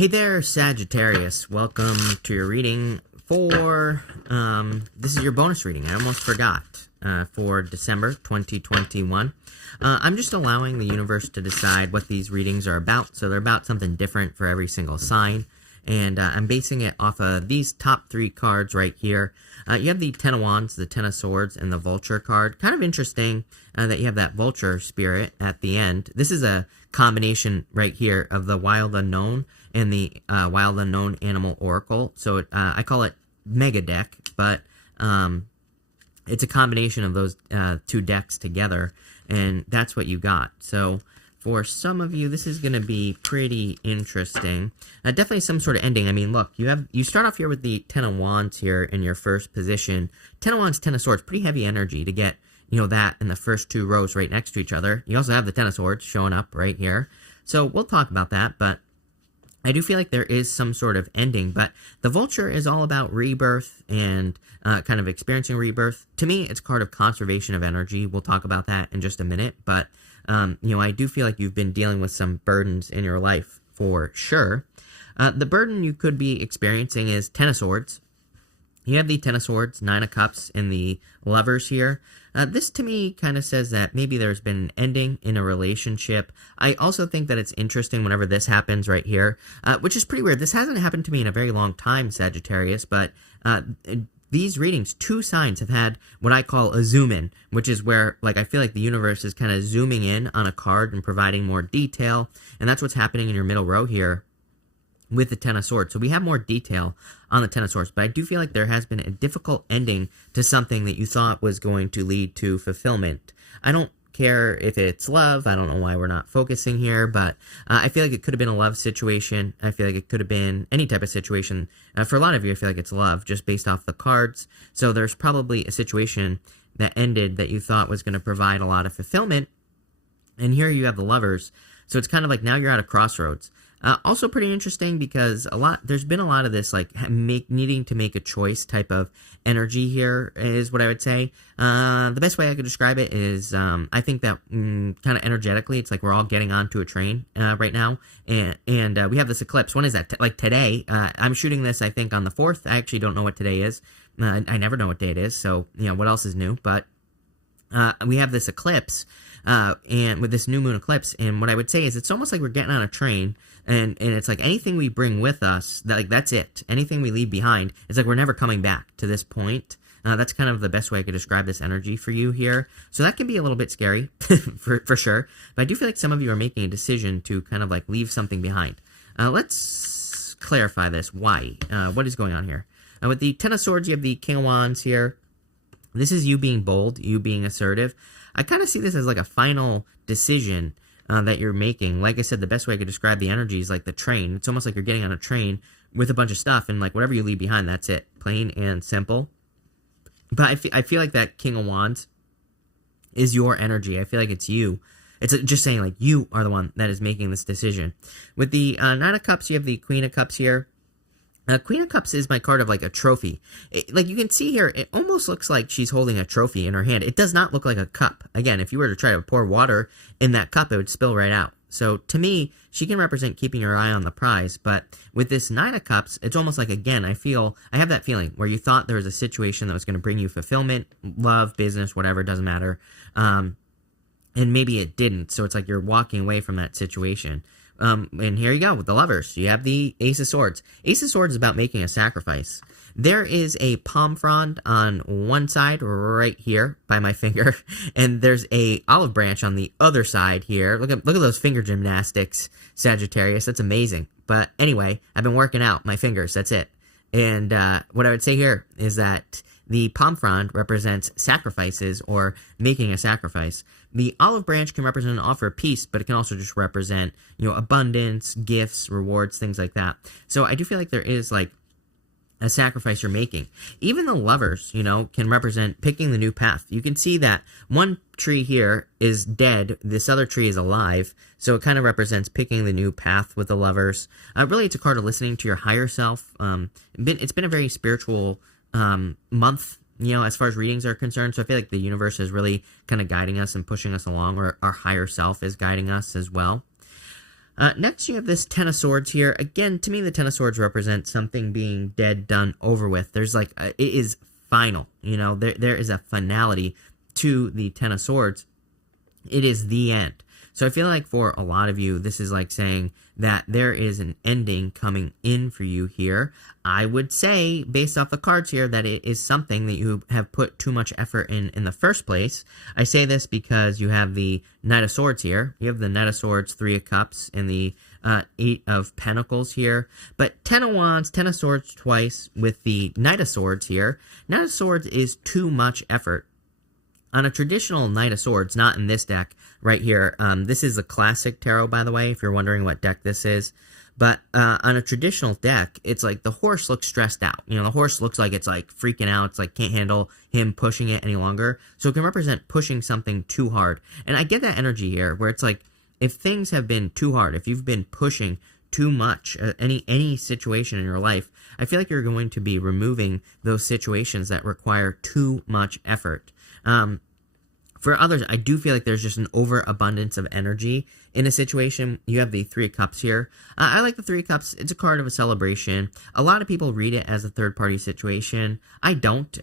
Hey there, Sagittarius. Welcome to your reading for, this is your bonus reading. I almost forgot, for December 2021. I'm just allowing the universe to decide what these readings are about. So they're about something different for every single sign. And I'm basing it off of these top three cards right here. You have the Ten of Wands, the Ten of Swords, and the Vulture card. Kind of interesting that you have that Vulture spirit at the end. This is a combination right here of the Wild Unknown and the Wild Unknown Animal Oracle. So I call it Mega Deck, but it's a combination of those two decks together, and that's what you got. So for some of you, this is going to be pretty interesting. Definitely some sort of ending. I mean, look, you start off here with the Ten of Wands here in your first position. Ten of Wands, Ten of Swords, pretty heavy energy to get, that in the first two rows right next to each other. You also have the Ten of Swords showing up right here. So we'll talk about that, but I do feel like there is some sort of ending, but the Vulture is all about rebirth and kind of experiencing rebirth. To me, it's a card of conservation of energy. We'll talk about that in just a minute, but I do feel like you've been dealing with some burdens in your life for sure. The burden you could be experiencing is Ten of Swords. You have the Ten of Swords, Nine of Cups, and the Lovers here. This to me kind of says that maybe there's been an ending in a relationship. I also think that it's interesting whenever this happens right here, which is pretty weird. This hasn't happened to me in a very long time, Sagittarius, but these readings, two signs have had what I call a zoom in, which is where, I feel like the universe is kind of zooming in on a card and providing more detail, and that's what's happening in your middle row here with the Ten of Swords. So we have more detail on the Ten of Swords, but I do feel like there has been a difficult ending to something that you thought was going to lead to fulfillment. I don't care if it's love. I don't know why we're not focusing here, but I feel like it could have been a love situation. I feel like it could have been any type of situation. For a lot of you, I feel like it's love, just based off the cards. So there's probably a situation that ended that you thought was going to provide a lot of fulfillment, and here you have the Lovers. So it's kind of like now you're at a crossroads. Also pretty interesting because there's been a lot of this needing to make a choice type of energy here is what I would say. The best way I could describe it is I think that kind of energetically it's like we're all getting onto a train right now, and we have this eclipse. When is that? Today. I'm shooting this I think on the 4th. I actually don't know what today is. I never know what day it is, so what else is new, but we have this eclipse and with this new moon eclipse, and what I would say is it's almost like we're getting on a train. And it's like anything we bring with us, that's it. Anything we leave behind, it's like we're never coming back to this point. That's kind of the best way I could describe this energy for you here. So that can be a little bit scary, for sure. But I do feel like some of you are making a decision to kind of leave something behind. Let's clarify this. Why? What is going on here? With the Ten of Swords, you have the King of Wands here. This is you being bold, you being assertive. I kind of see this as a final decision that you're making. Like I said, the best way I could describe the energy is like the train. It's almost like you're getting on a train with a bunch of stuff, and whatever you leave behind, that's it. Plain and simple. But I feel like that King of Wands is your energy. I feel like it's you. It's just saying you are the one that is making this decision. With the Nine of Cups, you have the Queen of Cups here. Queen of Cups is my card of a trophy. You can see here, it almost looks like she's holding a trophy in her hand. It does not look like a cup. Again, if you were to try to pour water in that cup, it would spill right out. So to me, she can represent keeping your eye on the prize. But with this Nine of Cups, it's almost like, again, I have that feeling where you thought there was a situation that was going to bring you fulfillment, love, business, whatever, doesn't matter. And maybe it didn't. So it's like you're walking away from that situation. And here you go with the Lovers. You have the Ace of Swords. Ace of Swords is about making a sacrifice. There is a palm frond on one side right here by my finger, and there's a olive branch on the other side here. Look at those finger gymnastics, Sagittarius. That's amazing. But anyway, I've been working out my fingers. That's it. And what I would say here is that the palm frond represents sacrifices or making a sacrifice. The olive branch can represent an offer of peace, but it can also just represent, abundance, gifts, rewards, things like that. So I do feel like there is a sacrifice you're making. Even the Lovers, can represent picking the new path. You can see that one tree here is dead, this other tree is alive, so it kind of represents picking the new path with the Lovers. Really, it's a card of listening to your higher self. It's been a very spiritual month, as far as readings are concerned, so I feel like the universe is really kind of guiding us and pushing us along, or our higher self is guiding us as well. Next, you have this Ten of Swords here. Again, to me, the Ten of Swords represents something being dead, done, over with. There's like, it is final. You know, there is a finality to the Ten of Swords. It is the end. So I feel like for a lot of you, this is like saying that there is an ending coming in for you here. I would say, based off the cards here, that it is something that you have put too much effort in the first place. I say this because you have the Knight of Swords here. You have the Knight of Swords, Three of Cups, and the Eight of Pentacles here. But Ten of Wands, Ten of Swords twice with the Knight of Swords here. Knight of Swords is too much effort. On a traditional Knight of Swords, not in this deck right here, this is a classic tarot, by the way, if you're wondering what deck this is. But on a traditional deck, it's like the horse looks stressed out. You know, the horse looks like it's like freaking out. It's like can't handle him pushing it any longer. So it can represent pushing something too hard. And I get that energy here where it's like if things have been too hard, if you've been pushing too much, any situation in your life, I feel like you're going to be removing those situations that require too much effort. For others, I do feel like there's just an overabundance of energy in a situation. You have the Three of Cups here. I like the Three of Cups. It's a card of a celebration. A lot of people read it as a third-party situation. I don't.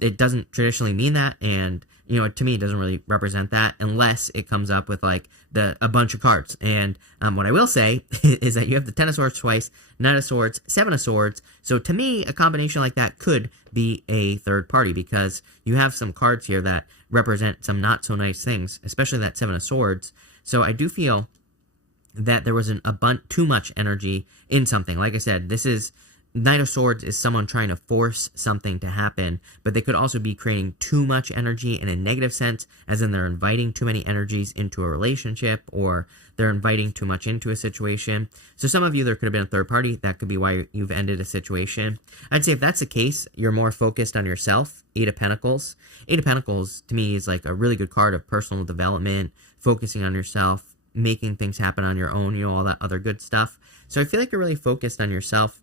It doesn't traditionally mean that, and you know, to me, it doesn't really represent that unless it comes up with like a bunch of cards. And what I will say is that you have the Ten of Swords twice, Knight of Swords, Seven of Swords. So to me, a combination like that could be a third party because you have some cards here that represent some not so nice things, especially that Seven of Swords. So I do feel that there was too much energy in something. Like I said, this is Knight of Swords is someone trying to force something to happen, but they could also be creating too much energy in a negative sense, as in they're inviting too many energies into a relationship, or they're inviting too much into a situation. So some of you, there could have been a third party. That could be why you've ended a situation. I'd say if that's the case, you're more focused on yourself. Eight of Pentacles. Eight of Pentacles, to me, is like a really good card of personal development, focusing on yourself, making things happen on your own, you know, all that other good stuff. So I feel like you're really focused on yourself.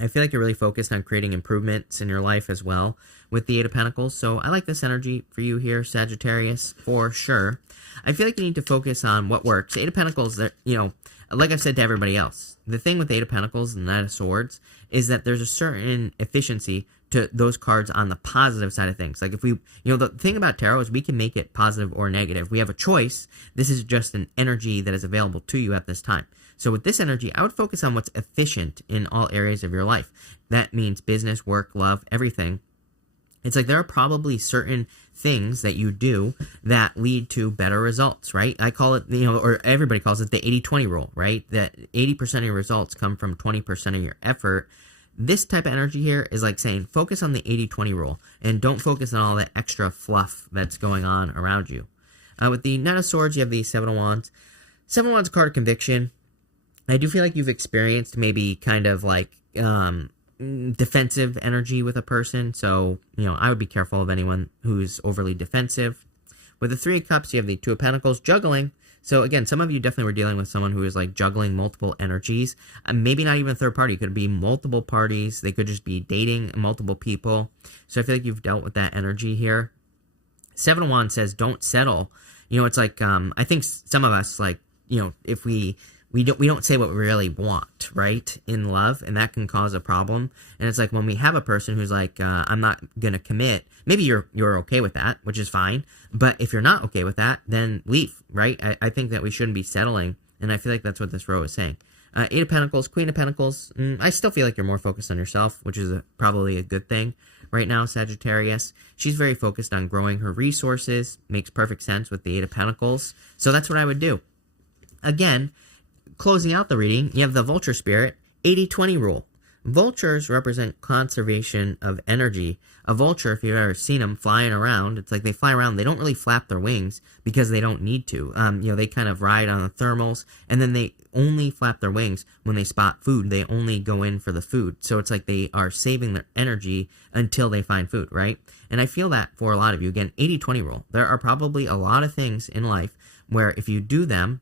I feel like you're really focused on creating improvements in your life as well with the Eight of Pentacles. So I like this energy for you here, Sagittarius, for sure. I feel like you need to focus on what works. Eight of Pentacles, that, you know, like I've said to everybody else, the thing with the Eight of Pentacles and Knight of Swords is that there's a certain efficiency to those cards on the positive side of things. Like if we, you know, the thing about tarot is we can make it positive or negative. We have a choice. This is just an energy that is available to you at this time. So with this energy, I would focus on what's efficient in all areas of your life. That means business, work, love, everything. It's like there are probably certain things that you do that lead to better results, right? I call it, you know, or everybody calls it the 80-20 rule, right? That 80% of your results come from 20% of your effort. This type of energy here is like saying focus on the 80-20 rule and don't focus on all that extra fluff that's going on around you. With the Knight of Swords, you have the Seven of Wands. Seven of Wands, card of conviction. I do feel like you've experienced maybe kind of like defensive energy with a person. So, you know, I would be careful of anyone who's overly defensive. With the Three of Cups, you have the Two of Pentacles, juggling. So again, some of you definitely were dealing with someone who is like juggling multiple energies. Maybe not even a third party. It could be multiple parties. They could just be dating multiple people. So I feel like you've dealt with that energy here. Seven of Wands says don't settle. You know, it's like, I think some of us, like, you know, if we don't say what we really want, right, in love, and that can cause a problem. And it's like when we have a person who's like, I'm not going to commit, maybe you're okay with that, which is fine. But if you're not okay with that, then leave, right? I think that we shouldn't be settling, and I feel like that's what this row is saying. Eight of Pentacles, Queen of Pentacles, I still feel like you're more focused on yourself, which is probably a good thing right now, Sagittarius. She's very focused on growing her resources, makes perfect sense with the Eight of Pentacles. So that's what I would do. Again, closing out the reading, you have the Vulture Spirit, 80-20 rule. Vultures represent conservation of energy. A vulture, if you've ever seen them flying around, it's like they fly around. They don't really flap their wings because they don't need to. You know, they kind of ride on the thermals, and then they only flap their wings when they spot food. They only go in for the food. So it's like they are saving their energy until they find food, right? And I feel that for a lot of you. Again, 80-20 rule. There are probably a lot of things in life where if you do them,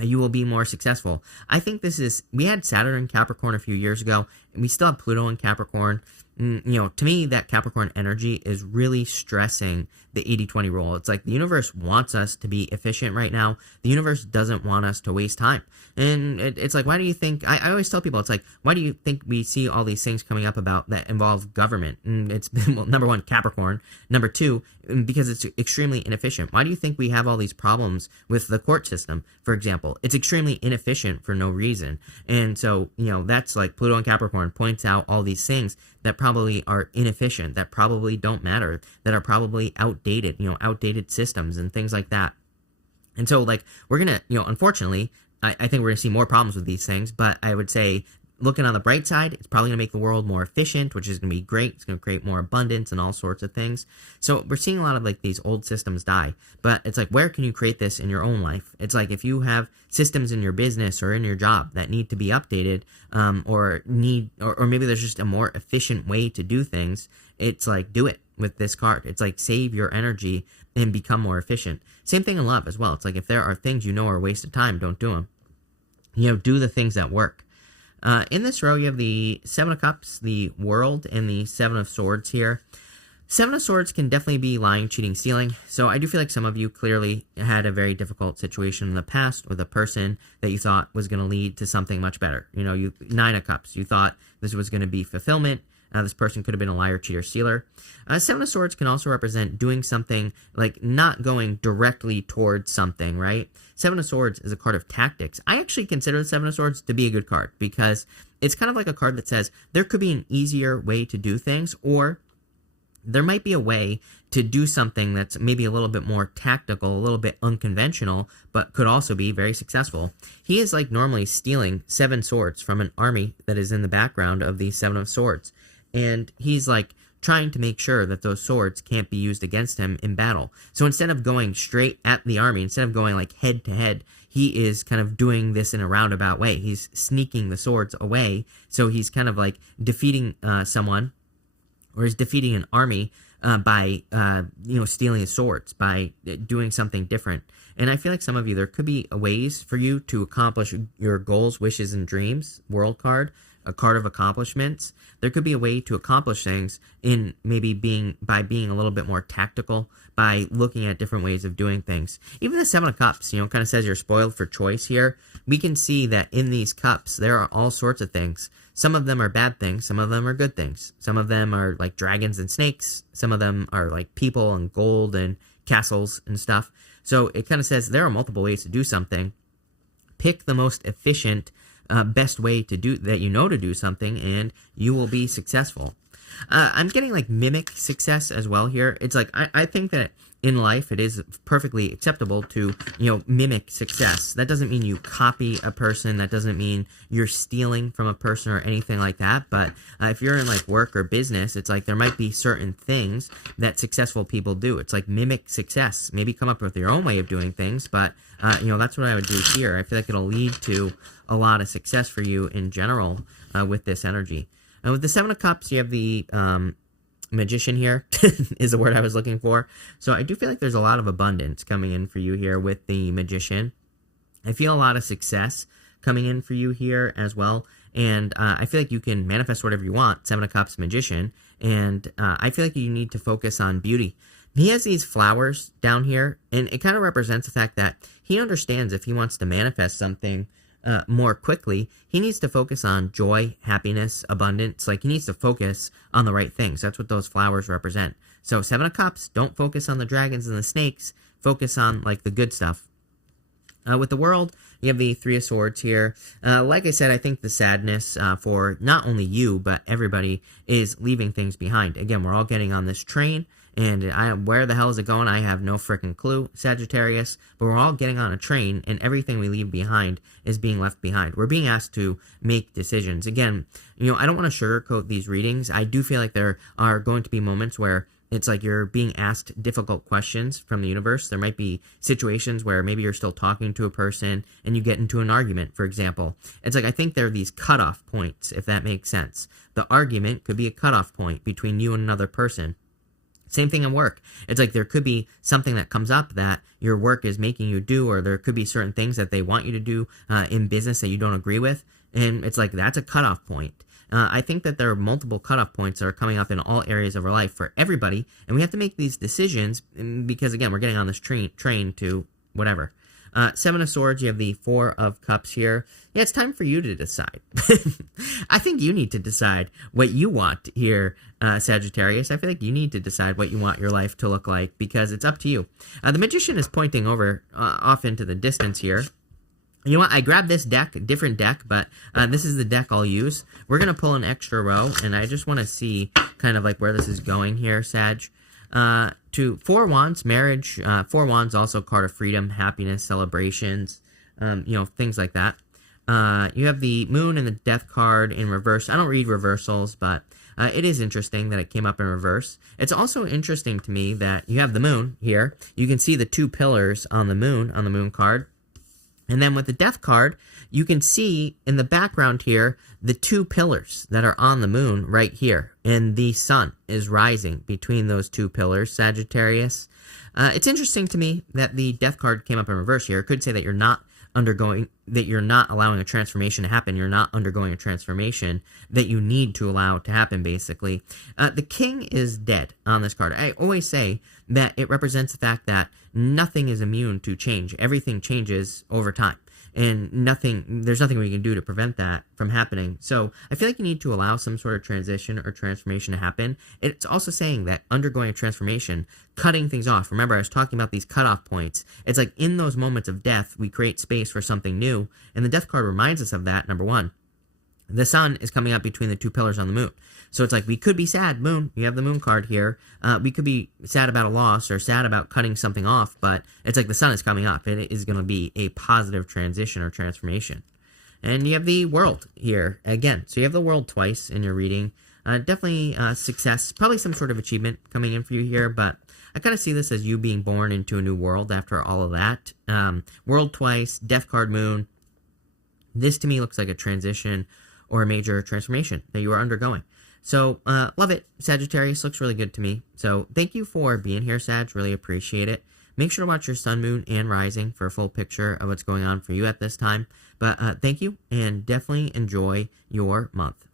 you will be more successful. I think this is, we had Saturn in Capricorn a few years ago. we still have Pluto in Capricorn. To me, that Capricorn energy is really stressing the 80-20 rule. It's like the universe wants us to be efficient right now. The universe doesn't want us to waste time. And it's like, why do you think, I always tell people, it's like, why do you think we see all these things coming up about that involve government? And it's been, well, number one, Capricorn. Number two, because it's extremely inefficient. Why do you think we have all these problems with the court system, for example? It's extremely inefficient for no reason. And so, that's like Pluto and Capricorn points out all these things that probably are inefficient, that probably don't matter, that are probably outdated, outdated systems and things like that. And so, like, we're going to, unfortunately, I think we're going to see more problems with these things, but I would say, looking on the bright side, it's probably going to make the world more efficient, which is going to be great. It's going to create more abundance and all sorts of things. So we're seeing a lot of like these old systems die, but it's like, where can you create this in your own life? It's like, if you have systems in your business or in your job that need to be updated, or maybe there's just a more efficient way to do things, it's like, do it with this card. It's like, save your energy and become more efficient. Same thing in love as well. It's like, if there are things are a waste of time, don't do them. Do the things that work. In this row, you have the Seven of Cups, the World, and the Seven of Swords here. Seven of Swords can definitely be lying, cheating, stealing. So I do feel like some of you clearly had a very difficult situation in the past with a person that you thought was going to lead to something much better. Nine of Cups, you thought this was going to be fulfillment. This person could have been a liar, cheater, stealer. Seven of Swords can also represent doing something, like not going directly towards something, right? Seven of Swords is a card of tactics. I actually consider the Seven of Swords to be a good card because it's kind of like a card that says there could be an easier way to do things, or there might be a way to do something that's maybe a little bit more tactical, a little bit unconventional, but could also be very successful. He is like normally stealing 7 swords from an army that is in the background of the Seven of Swords. And he's like trying to make sure that those swords can't be used against him in battle. So instead of going straight at the army, instead of going like head to head, he is kind of doing this in a roundabout way. He's sneaking the swords away. So he's kind of like defeating someone, or he's defeating an army by stealing his swords, by doing something different. And I feel like some of you, there could be ways for you to accomplish your goals, wishes, and dreams. World card, a card of accomplishments. There could be a way to accomplish things in maybe by being a little bit more tactical, by looking at different ways of doing things. Even the Seven of Cups, kind of says you're spoiled for choice here. We can see that in these cups, there are all sorts of things. Some of them are bad things. Some of them are good things. Some of them are like dragons and snakes. Some of them are like people and gold and castles and stuff. So it kind of says there are multiple ways to do something. Pick the most efficient, best way to do that, to do something, and you will be successful. I'm getting like mimic success as well here. It's like, I think that in life it is perfectly acceptable to, mimic success. That doesn't mean you copy a person. That doesn't mean you're stealing from a person or anything like that. But if you're in like work or business, it's like there might be certain things that successful people do. It's like mimic success. Maybe come up with your own way of doing things, but that's what I would do here. I feel like it'll lead to a lot of success for you in general with this energy. With the Seven of Cups, you have the Magician here, is the word I was looking for. So I do feel like there's a lot of abundance coming in for you here with the Magician. I feel a lot of success coming in for you here as well. And I feel like you can manifest whatever you want, Seven of Cups, Magician. And I feel like you need to focus on beauty. He has these flowers down here, and it kind of represents the fact that he understands if he wants to manifest something more quickly, he needs to focus on joy, happiness, abundance. Like, he needs to focus on the right things. That's what those flowers represent. So Seven of Cups, don't focus on the dragons and the snakes. Focus on like the good stuff. With the World, you have the Three of Swords here. Like I said, I think the sadness for not only you, but everybody is leaving things behind. Again, we're all getting on this train, and where the hell is it going? I have no freaking clue, Sagittarius. But we're all getting on a train, and everything we leave behind is being left behind. We're being asked to make decisions. Again, I don't want to sugarcoat these readings. I do feel like there are going to be moments where it's like you're being asked difficult questions from the universe. There might be situations where maybe you're still talking to a person and you get into an argument, for example. It's like, I think there are these cutoff points, if that makes sense. The argument could be a cutoff point between you and another person. Same thing in work. It's like there could be something that comes up that your work is making you do, or there could be certain things that they want you to do in business that you don't agree with. And it's like, that's a cutoff point. I think that there are multiple cutoff points that are coming up in all areas of our life for everybody, and we have to make these decisions because, again, we're getting on this train to whatever. Seven of Swords, you have the Four of Cups here. Yeah, it's time for you to decide. I think you need to decide what you want here, Sagittarius. I feel like you need to decide what you want your life to look like because it's up to you. The Magician is pointing over off into the distance here. You know what? I grabbed this deck, different deck, but this is the deck I'll use. We're going to pull an extra row, and I just want to see kind of like where this is going here, Sag. To Four Wands, marriage. Four Wands, also card of freedom, happiness, celebrations, things like that. You have the Moon and the Death card in reverse. I don't read reversals, but it is interesting that it came up in reverse. It's also interesting to me that you have the Moon here. You can see the two pillars on the Moon card. And then with the Death card, you can see in the background here the two pillars that are on the Moon right here. And the Sun is rising between those two pillars, Sagittarius. It's interesting to me that the Death card came up in reverse here. It could say that you're not allowing a transformation to happen. You're not undergoing a transformation that you need to allow to happen, basically. The King is dead on this card. I always say that it represents the fact that nothing is immune to change. Everything changes over time. And there's nothing we can do to prevent that from happening. So I feel like you need to allow some sort of transition or transformation to happen. It's also saying that undergoing a transformation, cutting things off. Remember, I was talking about these cutoff points. It's like in those moments of death, we create space for something new. And the Death card reminds us of that, number one. The Sun is coming up between the two pillars on the Moon. So it's like we could be sad, Moon. You have the Moon card here. We could be sad about a loss or sad about cutting something off, but it's like the Sun is coming up. It is going to be a positive transition or transformation. And you have the World here again. So you have the World twice in your reading. Definitely success, probably some sort of achievement coming in for you here, but I kind of see this as you being born into a new world after all of that. World twice, Death card, Moon. This to me looks like a transition or a major transformation that you are undergoing. So, love it. Sagittarius looks really good to me. So, thank you for being here, Sag. Really appreciate it. Make sure to watch your Sun, Moon, and Rising for a full picture of what's going on for you at this time. But thank you, and definitely enjoy your month.